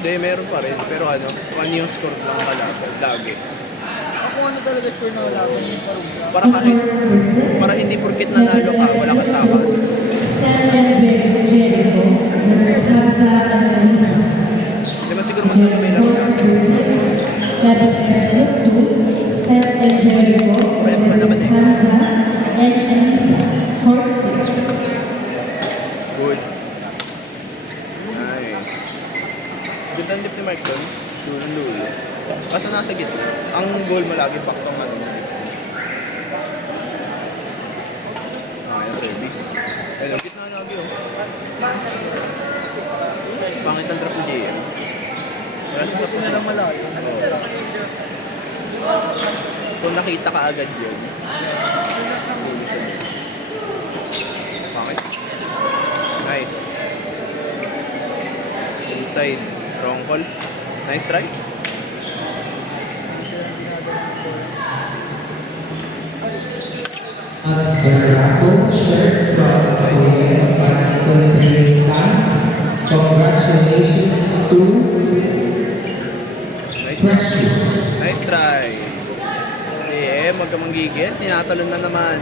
Hindi, meron pa rin. Pero ano, one yung score lang kalaban. Lagi. Ako ano talaga sure na wala akong yung parang Para kahit, para hindi porkit nanalo ka, wala kang takas. Di ba siguro magsasabay lang na? Pwede pa naman eh. Good. Nice. Good ang lip ni Mark doon. Dulo-dulo. Kaso nasa gitna. Ang goal mo lagi paksang ano. Yung service. Ayun, gitna lagi oh. Pangit ang drop ni JM. Wala siya sa hindi na lang malayo. Kung nakita ka agad yun. Pangit. Nice. Inside. Wrong call. Nice try. Shirt from congratulations to Nice try. Precious. Nice try. Huwag ka manggigit. Tinatalon na naman.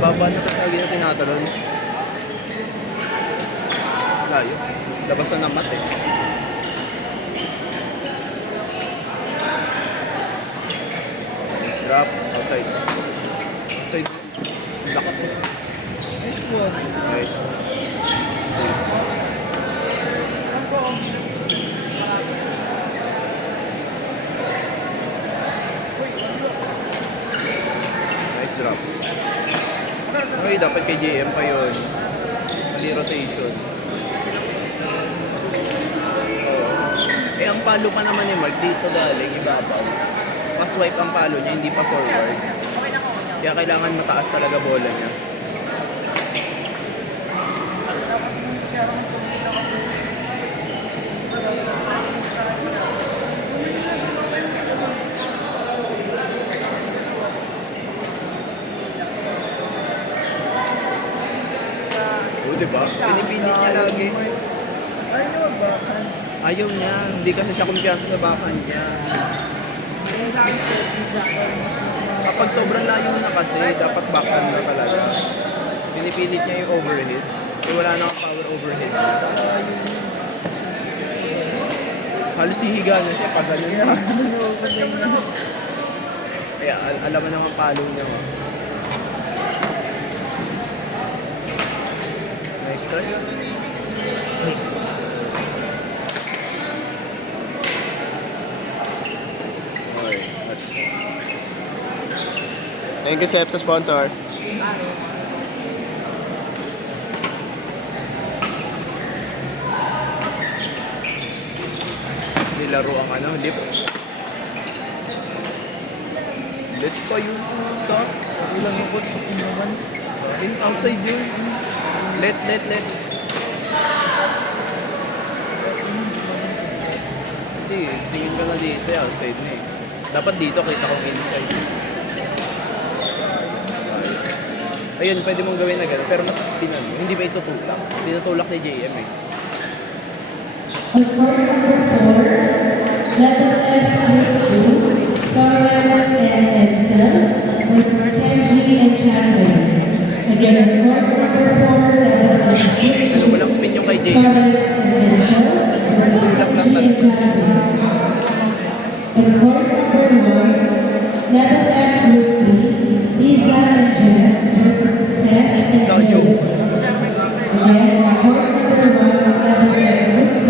Baba na tapos lagi na tinatalon. Layo. Labas na ng mat eh. Nice drop. Outside. Outside. Lakas eh. Nice one. Nice. Space. Nice drop. Okay, dapat kay JM pa yun. Mali rotation. Eh, ang palo pa naman ni Mark dito galing, ibabaw. Pa-swipe ang palo niya, hindi pa forward. Kaya kailangan mataas talaga bola niya. Oo, diba? Pinipilit niya lagi. Ano ba? Ayaw niya. Hindi kasi siya kumpiyansa sa backhand niya. Kapag sobrang layo na kasi, dapat backhand na talaga. Pinipilit niya yung overhead. Eh, wala na akong power overhead. Halos hihiga na siya pag ganun na. Kaya alam mo naman palo niya. Nice try. Okay, let's go. Thank you, Sep, sa sponsor. Nilaro ang ano, lip. Let pa yun. Ilang yung coach naman. In outside yun. Let. Hindi, tingin ka na dito, outside na eh. Dapat dito, kita ko inside. Ayun, pwede mong gawin na gano'n, pero masaspinan mo. Hindi ba itutulak? Tinutulak ni JM eh. On court number 4, level F2, Torres and Edsel versus Kenji and Chandler. Again, on court number 4, level F2, Pero walang spin yung kay JM. Torres and Edsel versus Kenji and Chandler. On court number 1, level F3, Lisa and Jen versus Steph and Layo. Again, on court number 1, level F3,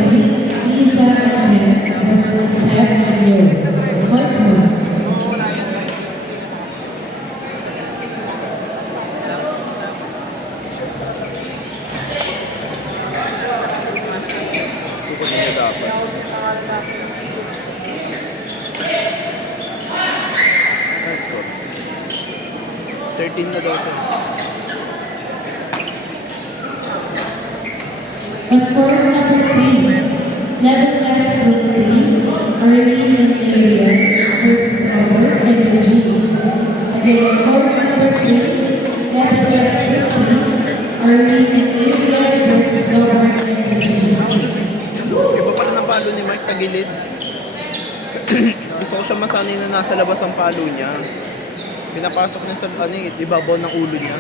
Lisa and Jen versus Steph and Yo. Court 1. Kukunin niya dapat. Nice score. 13 na daw ito. On court number 3, level F3, Ernie and Area versus Robert and Regine. Again, on court number 3, level F3, Ernie and Area versus Robert and Regine. tagilid. Gusto ko siya masanay na nasa labas ang palo niya. Pinapasok niya sa ibabaw ng ulo niya.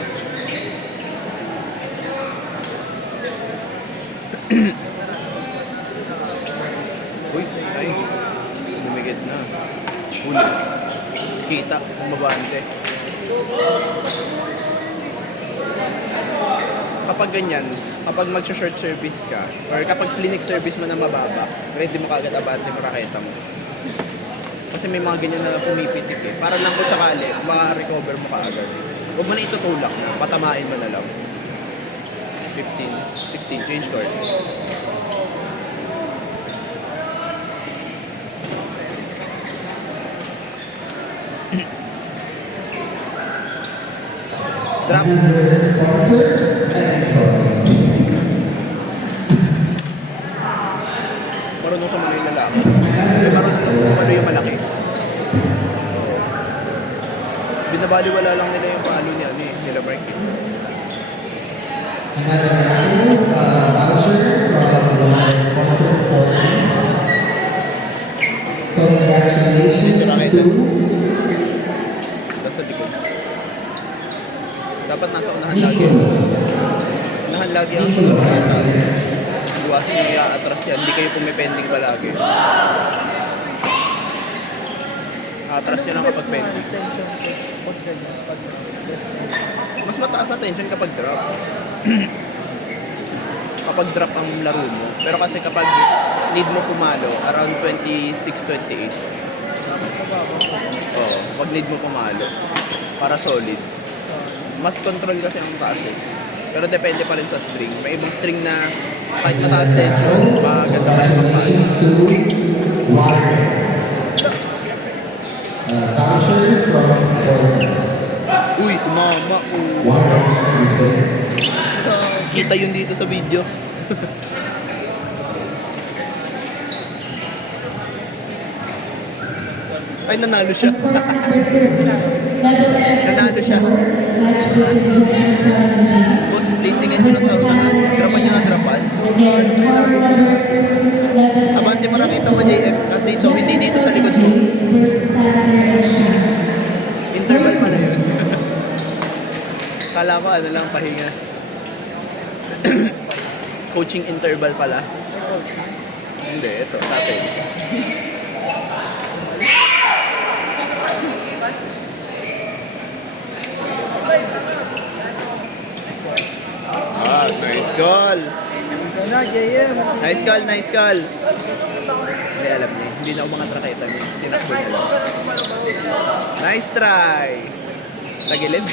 Uy, nice. Bumigit na. Huli. Kita, bumabante. Kapag ganyan, kapag mag-short service ka, or kapag clinic service mo na mababa, ready mo kagad abante mo raketa mo. Kasi may mga ganyan na pumipitik eh. Para lang kung sakali, maka-recover mo kaagad. Huwag mo na itutulak na, patamain mo na lang. 15, 16, change court. Drop. Marunong sumalo yung lalaki. May marunong sumalo yung malaki. Binabaliwala lang nila yung paano nila Frankie. Congratulations to Nasa likod. Dapat nasa unahan lagi. Unahan lagi ang sunod kaya iwasan yung i-atras yan. Hindi kayo pumipending palagi. Atras yun ang kapag pending. Tension ko. Pag ganyan. Pag Mas mataas na tension kapag drop. Kapag drop ang laro mo. Pero kasi kapag need mo pumalo, around 26-28. Oo, pag need mo pumalo. Para solid. Mas control kasi ang taas eh. Pero depende pa rin sa string. May ibang string na kahit mataas tension, maganda pa rin magpalo. Voucher from Sports. Uy, tumama. Kita yun dito sa video. Ay, nanalo siya. Nanalo siya. Boss, placing ito na sa unahan. Drapan niya nga drapan. Abante mo nakita mo, JM. At dito, hindi dito sa likod mo. Interval pala yun. Kala ko ano lang, pahinga. Coaching interval pala. Hindi, ito, sa atin. Ah, nice call. ito na, JM. Nice call, nice call. Hindi, alam niya. Hindi na ako mga traketa niya. Tinakbo niya lang. Nice try. Tagilid.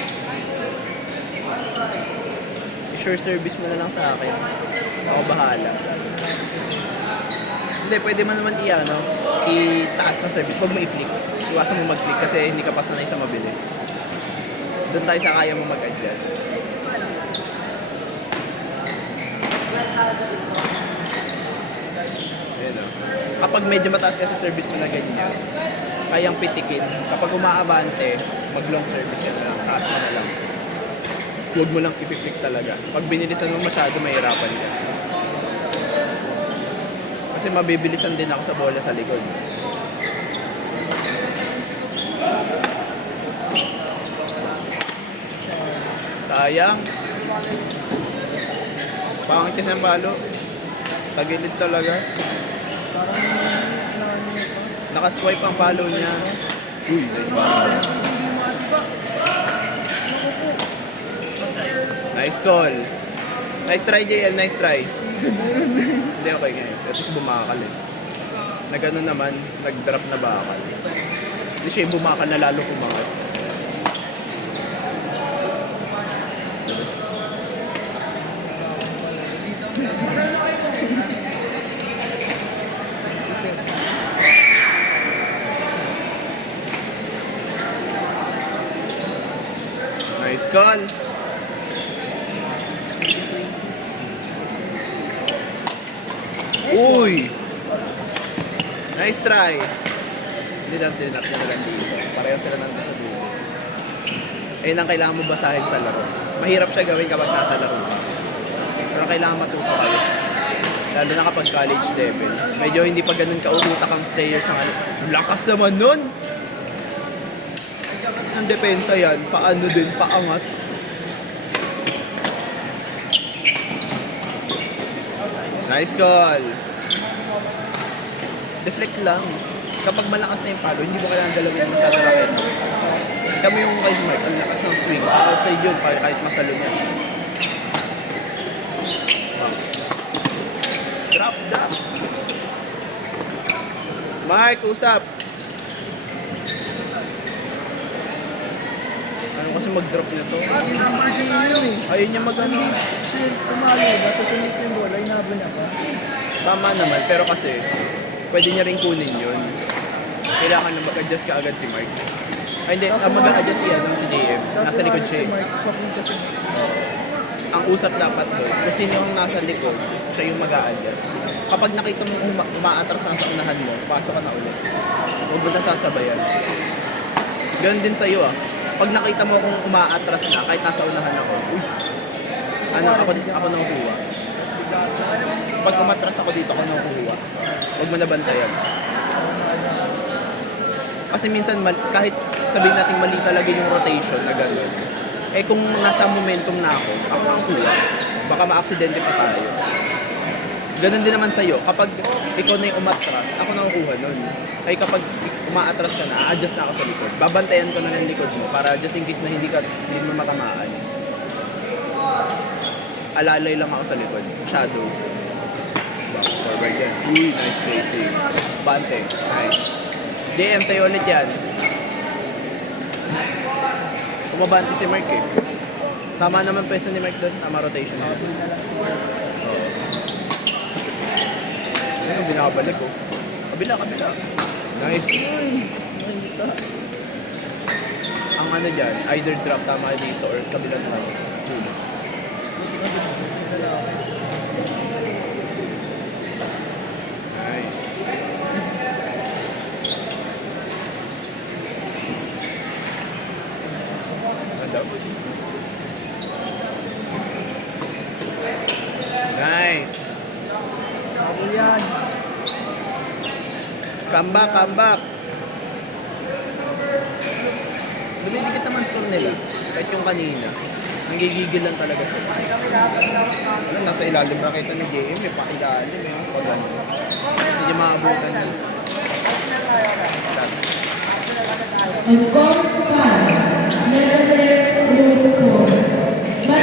I-sure service mo na lang sa akin. Ako bahala. Hindi, pwede mo naman itaas na service. Huwag mo i-flick. Iwasan mo mag-flick kasi hindi ka pa sanay sa mabilis. Doon tayo sa kaya mo mag-adjust. Ayan o. Kapag medyo mataas ka sa service mo na ganyan, kayang pitikin. Kapag umaabante, mag-long service ka na lang. Taas mo na lang. Huwag mo lang i-flick talaga. Pag binilisan mo masyado, mahirapan ka. Kasi mabibilisan din ako sa bola sa likod. Sayang. Pangit kasi ang palo. Tagilid talaga. Nakaswipe ang palo niya. Uy, nice palo. Nice call. Nice try, JL. Nice try. Hindi, okay ngayon. At least bumakal eh. Na gano'n naman, nag-drop na bakal. Hindi siya yung bumakal na lalo kumangat. Nice call. Uy! Nice try. Hindi na niya na lang dito. Pareho sila nandun sa dulo. Ayun ang kailangan mo basahin sa laro. Mahirap siya gawin kapag nasa laro ka. Pero kailangan matuto ka. Lalo na kapag college level. Medyo hindi pa ganun kaututak ang players ng ano. Lakas naman nun! Ang depensa yan, paano din, paangat. Nice call! Deflect lang. Kapag malakas na yung palo, hindi mo kailangan galawin yung masyado racket. Kami yung kay Mark, ang lakas ng swing. Outside yun, kahit masalo niya. Drop. Mark, usap. Ano kasi mag-drop nito? Ayun niya mag-ano. Siya tumalo, dapat sunod yung bola, inaban niya pa. Tama naman, pero kasi pwede niya rin kunin yun. Kailangan na mag-adjust ka agad si Mark. Ay hindi, mag-adjust si JM. Nasa likod siya eh. Papunta siya. Ang usap dapat doon, kung sino yung nasa likod, siya yung mag-a-adjust. Kapag nakita mo umaatras na sa unahan mo, pasok ka na ulit. Huwag mo na sasabayan. Ganun din sa'yo ah. Pag nakita mo kung umaatras na, kahit nasa unahan ako, uy, ako nang kuha. Pag umatras ako dito, ako nang kuha. Huwag mo na bantayan. Kasi minsan, kahit sabihin natin mali talaga yung rotation na gano'n, eh kung nasa momentum na ako ang kuha. Baka ma-aksidente pa tayo. Ganun din naman sa'yo. Kapag ikaw na yung umatras, ako na ang kuha nun. Ay kapag umaatras ka na, adjust na ako sa likod. Babantayan ko na ng likod mo para just in case na hindi mo matamaan. Alalay lang ako sa likod. Shadow. Back forward yan. Uy, nice placing. Bante. Nice. DM sa'yo ulit yan. Kumabante si Mark eh. Tama naman pwesto ni Mark doon. Tama rotation niya. Oo. Ano, binakabalik ko. Kabila. Nice. Ang ano dyan, either drop tama dito or kabila na lang. Nice. Ano? Nice. Ako yan. Come back. Dumidikit naman score nila. Kahit yung kanina. Nanggigigil lang talaga sila. Ano, nasa ilalim raketa ni JM. May pa-ilalim. Pag ano. Hindi niya maabutan yun. Last. On court 5, Netherlands Group 4.